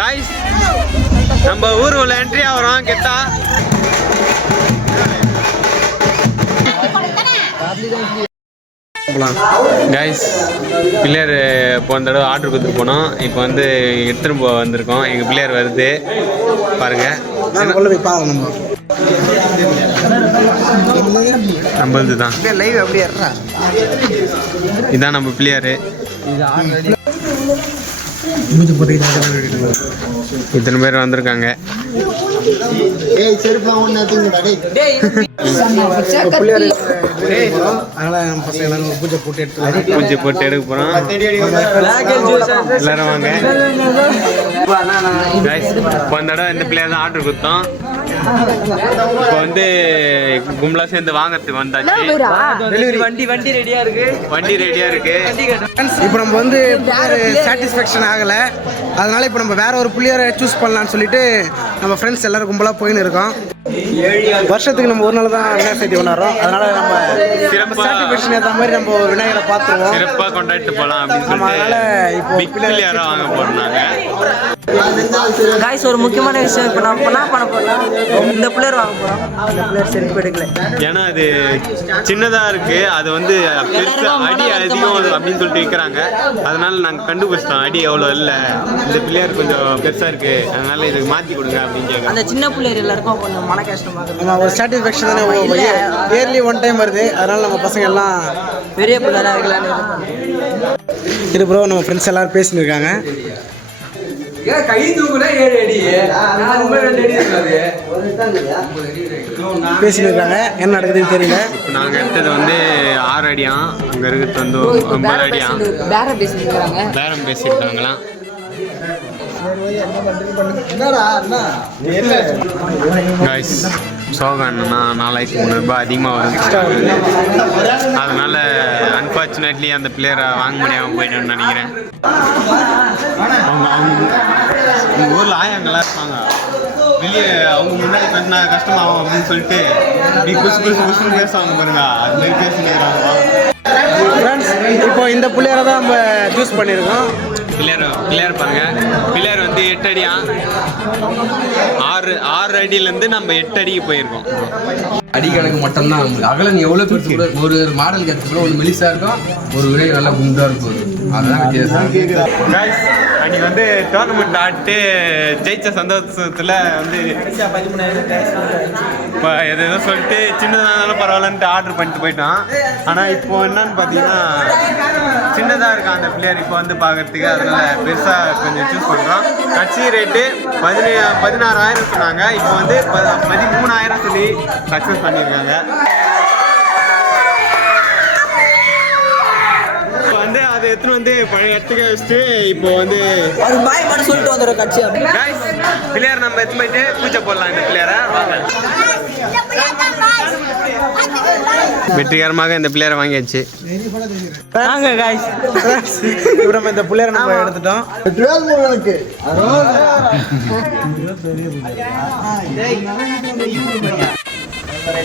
Guys நம்ம ஊர் உள்ள என்ட்ரி ஆகிறோம் கெட்டா. காய்ஸ் பிள்ளையர் போன தடவை ஆர்டர் கொடுத்துட்டு போனோம். இப்போ வந்து எடுத்துட்டு வந்திருக்கோம். எங்கள் பிள்ளையர் வருது பாருங்க. நம்மளது தான் இதான் நம்ம பிள்ளையாரு. இத்தனை பேர் வந்திருக்காங்க. பூஜை போட்டு எடுக்க போறோம். எல்லாரும் வாங்க. போன தடவை இந்த பிள்ளையார் தான் ஆர்டர் கொடுத்தோம். இப்போ வந்து கும்பலா சேர்ந்து வாங்கறதுக்கு வந்தாச்சு. வண்டி ரெடியா இருக்கு. இப்போ நம்ம வந்து சாட்டிஸ்ஃபேக்ஷன் ஆகல, அதனால இப்போ நம்ம வேற ஒரு புள்ளியாரை சூஸ் பண்ணலாம்னு சொல்லிட்டு நம்ம ஃப்ரெண்ட்ஸ் எல்லாரும் கும்பலா போயின்னு இருக்கோம். வருஷத்துக்கு நம்ம ஒரு நாள் தான் விநாயகர் சதுர்த்தி கொண்டாடுறோம். அதனால நம்ம சாட்டிஸ்ஃபேக்ஷன் ஏற்ற மாதிரி நம்ம விநாயகரை பார்த்துருவோம், சிறப்பா கொண்டாடிட்டு போகலாம் அப்படின்னு சொல்லிட்டு இப்போ பிள்ளையாரை வாங்க போறாங்க. காய்ஸ் ஒரு முக்கியமான விஷயம், இப்போ நம்ம என்ன பண்ண போறோம், இந்த பிளேயர் வாங்க போறோம். இந்த பிளேயர் செல்ஃபி எடுக்கல, ஏன்னா அது சின்னதா இருக்கு. அது வந்து பெருசா அடி அதிகம் அப்படின்னு சொல்லிட்டு விற்கிறாங்க. அதனால நாங்கள் கண்டுபிடிச்சிட்டோம் அடி எவ்வளோ இல்லை, இந்த பிள்ளையார் கொஞ்சம் பெருசா இருக்கு, அதனால இது மாற்றி கொடுங்க அப்படின்னு கேட்குறோம். அந்த சின்ன பிள்ளையர் எல்லாருக்கும் கொஞ்சம் மன கஷ்டமாக நம்ம ஒரு சாட்டிஸ்ஃபேக்ஷன் தானே, இயர்லி ஒன் டைம் வருது. அதனால நம்ம பசங்க எல்லாம் பெரிய பிள்ளையராக இருக்கலான்னு இது ப்ரோ. நம்ம ஃப்ரெண்ட்ஸ் எல்லாரும் பேசின்னு இருக்காங்க. பேசிருக்காங்க, என்ன நடக்குதுன்னு தெரியல. இப்போ நாங்கள் எடுத்தது வந்து 6 அடியாம், அங்கே இருக்கிறது வந்து 9 அடியாம். பேரம் பேசியிருக்காங்களாம். காய்ஸ் சோகா என்னன்னா 4300 ரூபாய் அதிகமாக வரும். அதனால அன்ஃபார்ச்சுனேட்லி அந்த பிளேயரை வாங்க முடியாமல் போயிட்டோன்னு நினைக்கிறேன். அவங்க ஊரில் ஆயாங்கெல்லாம் இருப்பாங்க, வெளியே அவங்க முன்னாடி பேசினா கஷ்டமாகும் அப்படின்னு சொல்லிட்டு இப்படி குசுன்னு பேசுவாங்க பாருங்க, அது மாதிரி பேசிக்கிறாங்க. இப்போ இந்த பிள்ளையரை தான் நம்ம சூஸ் பண்ணியிருக்கோம். பிள்ளையார் பாருங்க. பிள்ளையார் வந்து 8 அடியா, 6 அடியிலேருந்து நம்ம 8 அடிக்கு போயிருக்கோம். அடிக்கணக்கு மட்டும்தான். அகலம் எவ்வளோ பெருசு கூட ஒரு மாடலுக்கு எடுத்து கூட ஒரு மெலிசா இருக்கும், ஒரு விலை நல்லா குண்டா இருக்கும். அதுதான் வித்தியாசம். அன்னைக்கு வந்து டோர்னமெண்ட் ஆட்டு ஜெயிச்ச சந்தோஷத்தில் வந்து இப்போ எதோ சொல்லிட்டு சின்னதானாலும் பரவாயில்லன்ட்டு ஆர்டர் பண்ணிட்டு போயிட்டோம். ஆனால் இப்போ என்னன்னு பார்த்தீங்கன்னா சின்னதாக இருக்கா அந்த பிளேயர் இப்போ வந்து பார்க்கறதுக்கு, அதனால பெருசாக கொஞ்சம் சூஸ் பண்ணுறோம். கட்சி ரேட்டு 16,000 சொன்னாங்க, இப்போ வந்து 13,000 சொல்லி சக்ஸஸ் பண்ணியிருக்காங்க. வந்து அதை எடுத்துன்னு வந்து பழைய இடத்துக்கு வச்சுட்டு இப்போ வந்து சொல்லிட்டு வந்துடும் கட்சி. பிள்ளையார் நம்ம எடுத்து போயிட்டு பூஜை போடலாம். இந்த பிள்ளையாரை வெற்றிகரமாக இந்த பிள்ளையாரை வாங்கியாச்சு. நம்ம இந்த பிள்ளையாரை நம்ம எடுத்துட்டோம்.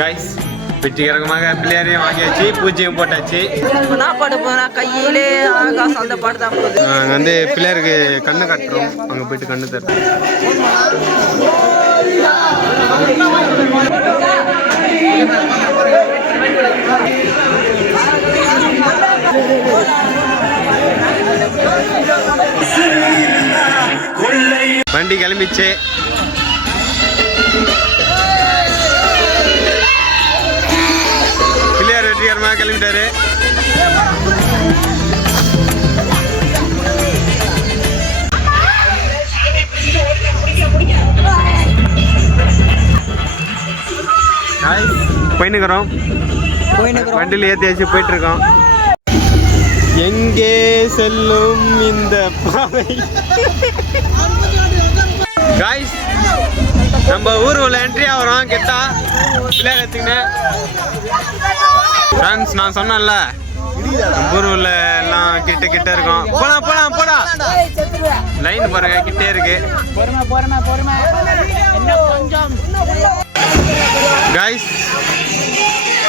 காய்ஸ் வெற்றிகரமாக பிள்ளையாரையும் வாங்கியாச்சு, பூஜையும் போட்டாச்சு. கையிலே அந்த பாட்டு தான் போகுது. நாங்கள் வந்து பிள்ளையாருக்கு கண்ணு கட்டுறோம், அங்கே போயிட்டு கண்ணு தட்டுறோம். வண்டி கிளம்பிச்சு. பிள்ளையார் வெற்றிகரமாக கிளம்பிட்டாரு. போயின்னுக்கிறோம், வண்டியில் ஏற்றியாச்சு போயிட்டு இருக்கோம். எங்கே செல்லும் இந்த பாவை. காய்ஸ் நம்ம ஊர் உள்ள என்ட்ரி ஆகிறோம் கெட்டா. பிள்ளையார் எடுத்துக்கினேன் ஃப்ரெண்ட்ஸ், நான் சொன்னேன்ல நம்ம ஊர் உள்ள எல்லாம் கிட்ட இருக்கோம். போடா லைன் பாருங்க, கிட்டே இருக்கு. காய்ஸ்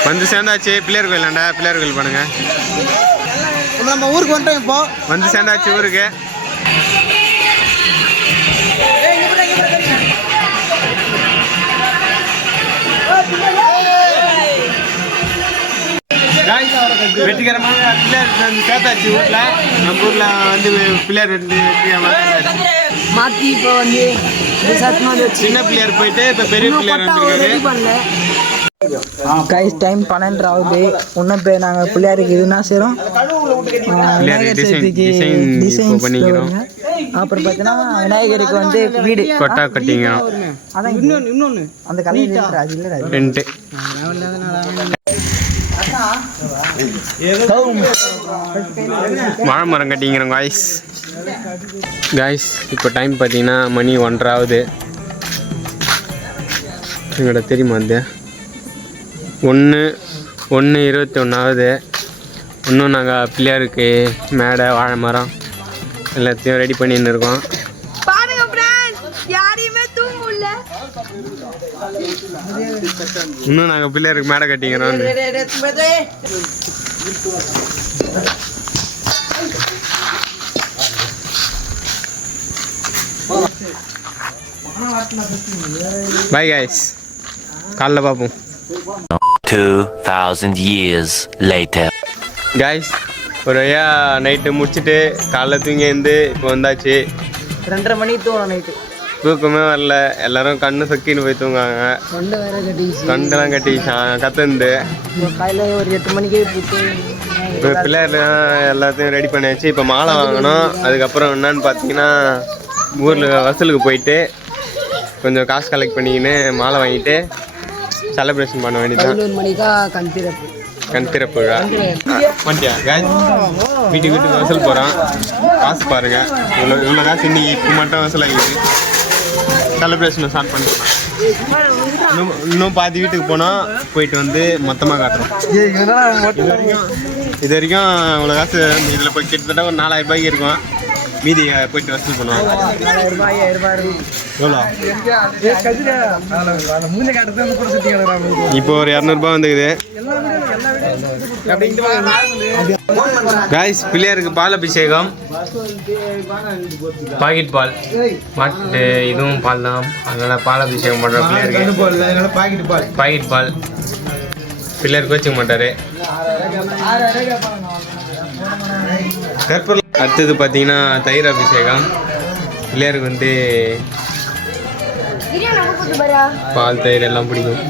வந்து சேர்ந்தாச்சு பிள்ளையார் கோயிலாண்ட. பிள்ளையார் கோயில் பண்ணுங்க. நம்ம ஊருக்கு வந்துட்டோம். இப்போ வந்து சேர்ந்தாச்சு ஊருக்கு. வெற்றிகரமாக பிள்ளையார் வந்து சேர்த்தாச்சு ஊரில். நம்ம ஊரில் வந்து பிள்ளையார் வந்து மாற்றி இப்போ வந்து சின்ன பிள்ளையார் போயிட்டு இப்போ பெரிய பிள்ளையார் வந்துருக்காரு. கைஸ் டைம் 12 ஆகுது. இன்னும் இப்போ நாங்கள் பிள்ளையாருக்கு இதுனா செய்கிறோம், டிசைன் பண்ணிக்கிறோம். அப்புறம் பார்த்தீங்கன்னா விநாயகருக்கு வந்து வீடு கொட்டா கட்டிங்க. அதான் இன்னொன்று அந்த கலையில் அது இல்லை ரெண்டு வாழை மரம் கட்டிங்கிறோம் காய்ஸ். இப்போ டைம் பார்த்தீங்கன்னா மணி 1:30 ஆகுது. எங்கள்கிட்ட தெரியுமா அது 1:21 ஆகுது. இன்னும் நாங்கள் பிள்ளையாருக்கு மேடை வாழை மரம் எல்லாத்தையும் ரெடி பண்ணின்னு இருக்கோம். இன்னும் நாங்கள் பிள்ளையாருக்கு மேடை கட்டிக்கிறோம். பை கைஸ், காலைல பார்ப்போம். 2000 years later. கைஸ் ஒரு வழியா நைட்டு முடிச்சுட்டு காலைல தூங்கி இருந்து இப்போ வந்தாச்சு. 2:30 மணி தூங்கணும் நைட்டு. தூக்கமே வரல, எல்லாரும் கண்ணு சொக்கின்னு போய் தூங்குவாங்க. கண்டெல்லாம் கட்டிச்சான் கத்துந்து. காலையில் ஒரு 8 மணிக்கே இப்போ பிள்ளையார் எல்லாத்தையும் ரெடி பண்ணியாச்சு. இப்போ மாலை வாங்கணும். அதுக்கப்புறம் என்னன்னு பார்த்தீங்கன்னா ஊரில் வசூலுக்கு போயிட்டு கொஞ்சம் காசு கலெக்ட் பண்ணிக்கின்னு மாலை வாங்கிட்டு செலிப்ரேஷன் பண்ண வேண்டியதான். 11 மணிக்கா கண் திறப்பு விழா. வந்துட்டியா காய்ஸ்? வீட்டுக்கு வசூல் போகிறான். காசு பாருங்க, இவ்வளோ காசு இன்னைக்கு இப்போ மட்டும் வசூல் ஆகிடுது. செலிப்ரேஷனை ஸ்டார்ட் பண்ணிக்கலாம். இன்னும் பாதி வீட்டுக்கு போனால் போயிட்டு வந்து மொத்தமாக காட்டுறோம். இது வரைக்கும் இவ்வளோ காசு இதில் போய் கிட்டத்தட்ட ஒரு 4000 ரூபாய்க்கு இருக்கும். மீதி போயிட்டு வசூல் பண்ணுவாங்க. எவ்வளோ? இப்போ ஒரு 200 ரூபாய் வந்துக்குது. காய்ஸ் பிள்ளையாருக்கு பால் அபிஷேகம். பாக்கெட் பால் மாட்டு இதுவும் பால் தான், அதனால் பால் அபிஷேகம் பண்ணுறோம் பிள்ளையாருக்கு. பாக்கெட் பால் பிள்ளையாருக்கு வச்சுக்க மாட்டார். அடுத்தது பார்த்தீங்கன்னா தயிர் அபிஷேகம். பிள்ளையாருக்கு வந்து பால் தயிர் எல்லாம் பிடிக்கும்.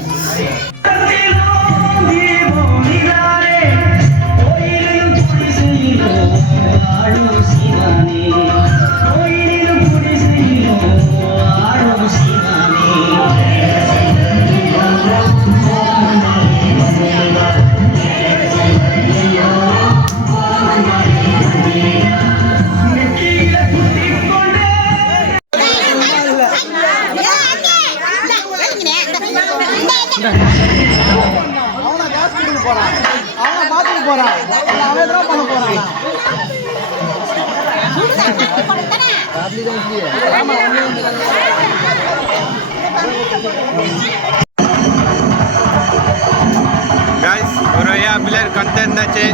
காய்ஸ் ஒரு வழியா பிள்ளையார் கண் திறந்தாச்சு.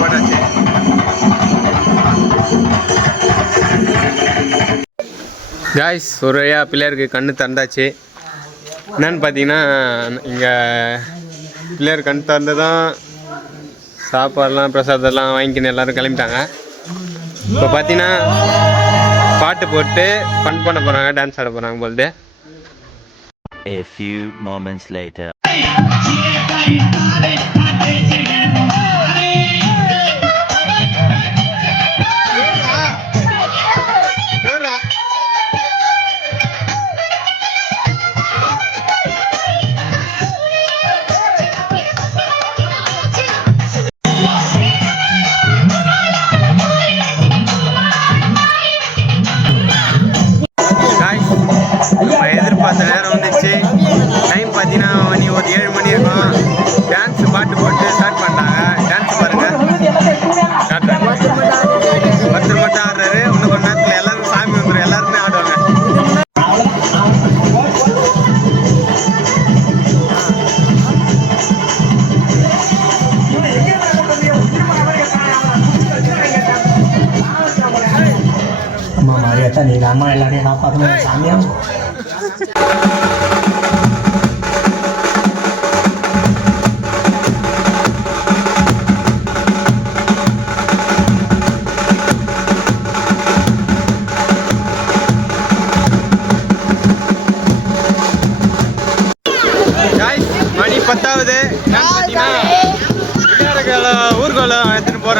போட்டாச்சு. காய்ஸ் ஒரு வழியா பிள்ளையாருக்கு கண்ணு திறந்தாச்சு. என்னன்னு பார்த்தீங்கன்னா இங்கே பிள்ளையார் கண் திறந்து தான் சாப்பாடுலாம் பிரசாதெல்லாம் வாங்கிக்கின்னு எல்லோரும் கிளம்பிட்டாங்க. இப்போ பார்த்தீங்கன்னா பாட்டு போட்டு ஃபன் பண்ண போகிறாங்க, டான்ஸ் ஆட போகிறாங்க போல்து. A few moments later. எதிர்பார்த்த நேரம் வந்துச்சு. டைம் பார்த்தீங்கன்னா மணி ஒரு 7 மணி இருக்கும். டான்ஸ் பாட்டு போட்டு ஸ்டார்ட் பண்ணிட்டாங்க. டான்ஸ் பாருங்க, ஒருத்தர் மட்டும் ஆடுறாரு. இன்னும் கொஞ்ச நேரத்தில் எல்லாரும் சாமி வந்துடும், எல்லாருமே ஆடுவாங்க. நீ அம்மா எல்லாரையும் காப்பாற்றணும் சாமியா.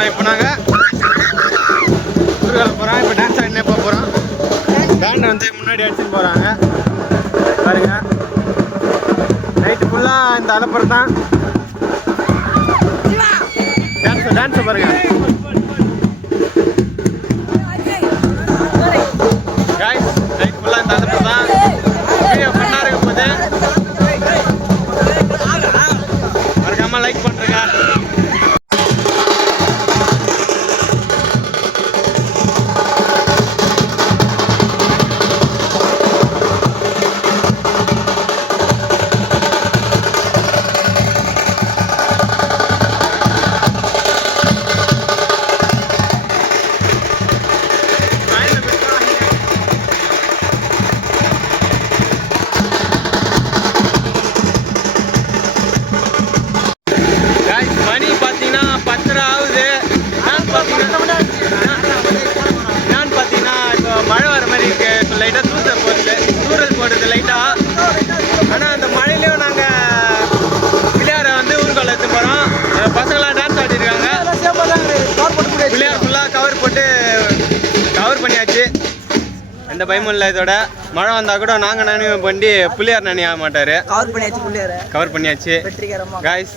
போகிறோம். இப்போ நாங்கள் ஊர்கால போகிறோம். இப்போ டான்ஸ் ஆடினே போக போகிறோம். பேண்ட் வந்து முன்னாடி அடிச்சுட்டு போகிறாங்க பாருங்க. நைட்டு ஃபுல்லாக இந்த அலப்பறம் தான். டான்ஸை பாருங்க guys. நைட்டு ஃபுல்லாக இந்த அலப்பறம் தான். வீடியோ ஃபன்னாக இருக்கும் போது மறக்காமல் லைக் பண்ணுறேங்க. மணி பார்த்தீங்கன்னா 10:30 ஆகுது. நான் பார்த்தீங்கன்னா இப்போ மழை வர மாதிரி இருக்கு. இப்போ லைட்டாக தூரல் போடுது லைட்டாக. ஆனால் அந்த மழையிலையும் நாங்கள் பிள்ளையாரை வந்து ஊர்கால எடுத்து போகிறோம். பசங்களாம் டான்ஸ் ஆடிருக்காங்க. பிள்ளையார் ஃபுல்லாக கவர் பண்ணியாச்சு. எந்த பயமும் இல்லை. இதோட மழை வந்தால் கூட நாங்கள் நினைவு பண்ணி பிள்ளையார் நினைய மாட்டார். கவர் பண்ணியாச்சு காய்ஸ்.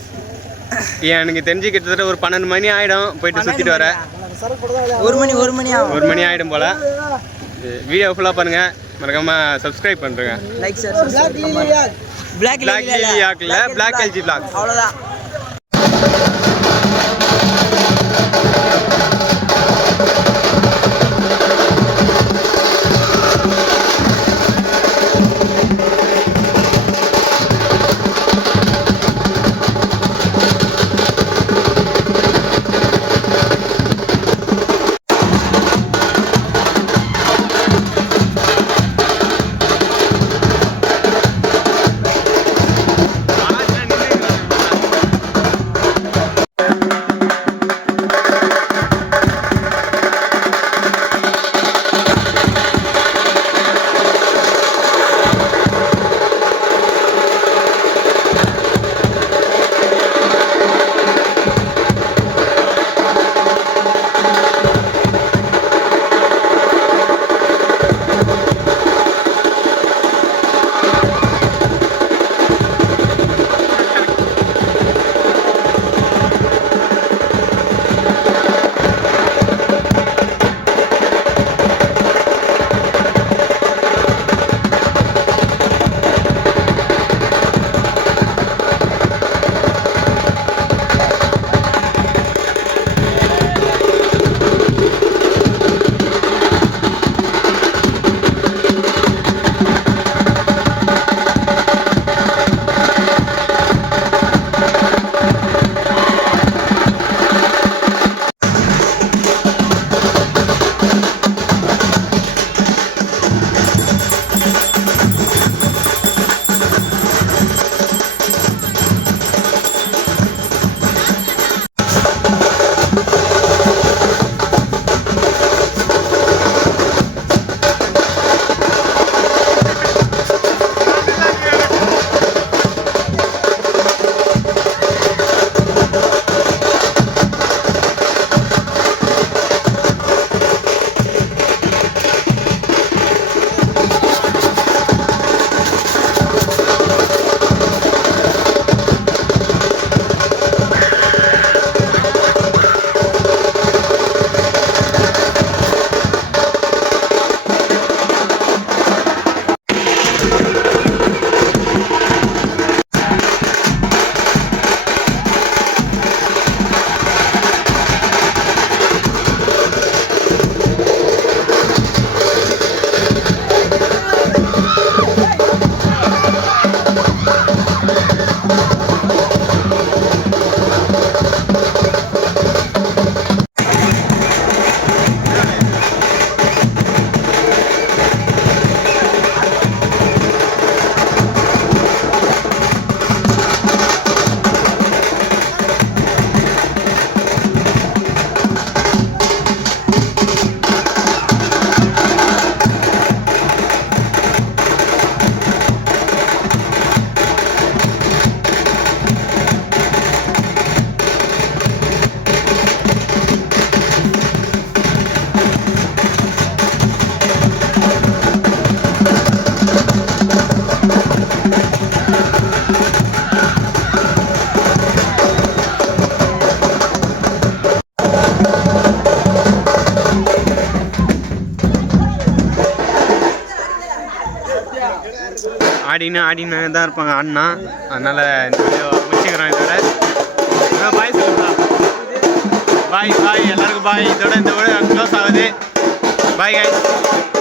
எனக்கு தெரிஞ்சு கிட்டத்தட்ட ஒரு 12 மணி ஆகிடும் போயிட்டு சுற்றிட்டு வர. 1 மணி ஆகிடும் போல். வீடியோ ஃபுல்லாக பாருங்கள். மறக்காமல் சப்ஸ்கிரைப் பண்ணுறேங்க. பிளாக் எல்ஜி பிளாக் அவ்வளோதான். ஆடின்னு தான் இருப்பாங்க அண்ணா. அதனால் இந்த வீடியோ முடிச்சுக்கிறோம் இதோட. பாய் சொல்லுங்களா? பாய் எல்லாருக்கும் பாய். இதோட இந்த வீடியோ க்ளோஸ் ஆகுது. பாய் guys.